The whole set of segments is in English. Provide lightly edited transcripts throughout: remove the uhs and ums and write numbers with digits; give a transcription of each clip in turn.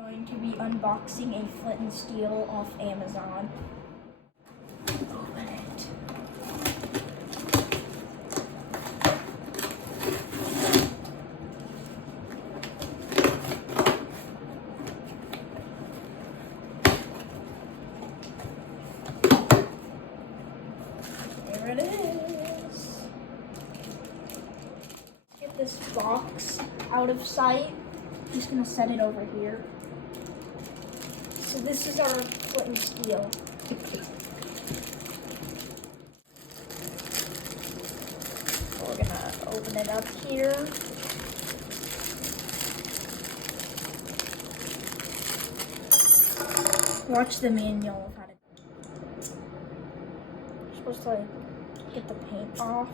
Going to be unboxing a Flint and Steel off Amazon. Open it. There it is. Get this box out of sight. I'm just gonna set it over here. So this is our Flint and Steel. We're gonna open it up here. Watch the manual of how to. You're supposed to like get the paint off.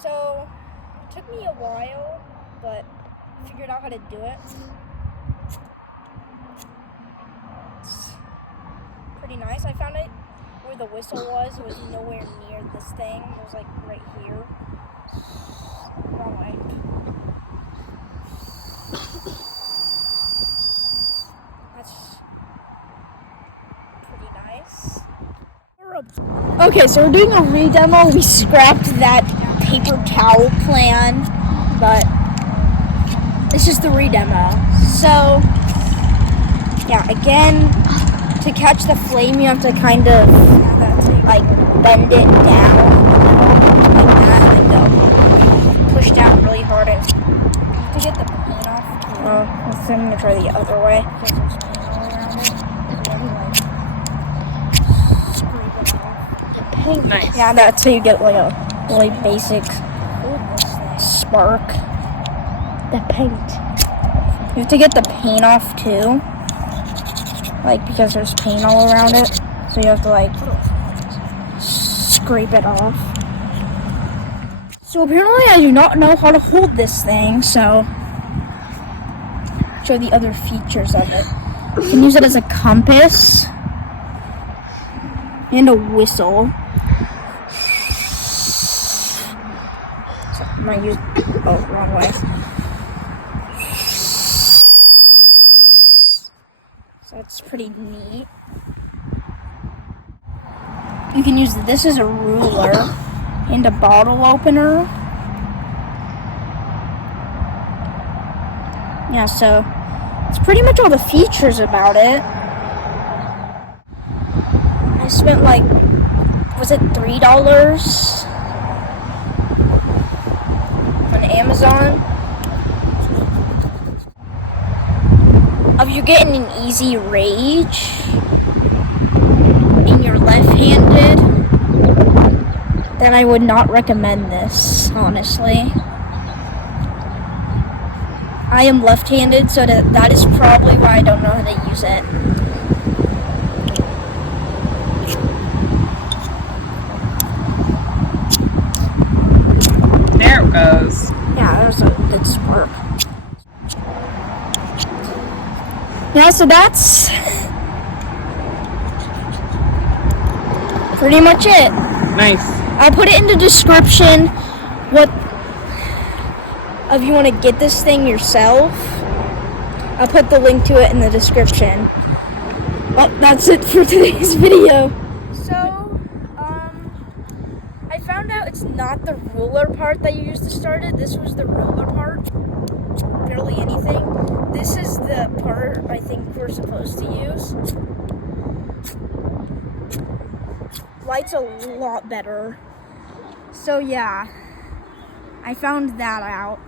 So it took me a while, but I figured out how to do it. It's pretty nice. I found it where the whistle was. It was nowhere near this thing. It was like right here. Wrong way. That's pretty nice. Okay, so we're doing a re-demo. We scrapped that paper towel plan, but it's just the re-demo. So, yeah, again, to catch the flame, you have to kind of, like, bend it down, like that, and go push down really hard and to get the paint off. I'm going to try the other way. Nice. Yeah, that's how you get, like, a really basic spark. The paint. You have to get the paint off too, like, because there's paint all around it, so you have to like scrape it off. So apparently I do not know how to hold this thing, so show the other features of it. You can use it as a compass and a whistle. So I'm gonna use, oh, wrong way. That's pretty neat. You can use this as a ruler and a bottle opener. Yeah, so it's pretty much all the features about it. I spent like, was it $3 on Amazon? If you're getting an easy rage and you're left-handed, then I would not recommend this, honestly. I am left-handed, so that is probably why I don't know how to use it. There it goes. Yeah, that was a good spark. Yeah, so that's pretty much it. Nice. I'll put it in the description if you want to get this thing yourself. I'll put the link to it in the description. Well, that's it for today's video. So, I found out it's not the ruler part that you used to start it. This was the roller part. Barely anything. This is the part I think we're supposed to use. Light's a lot better. So yeah, I found that out.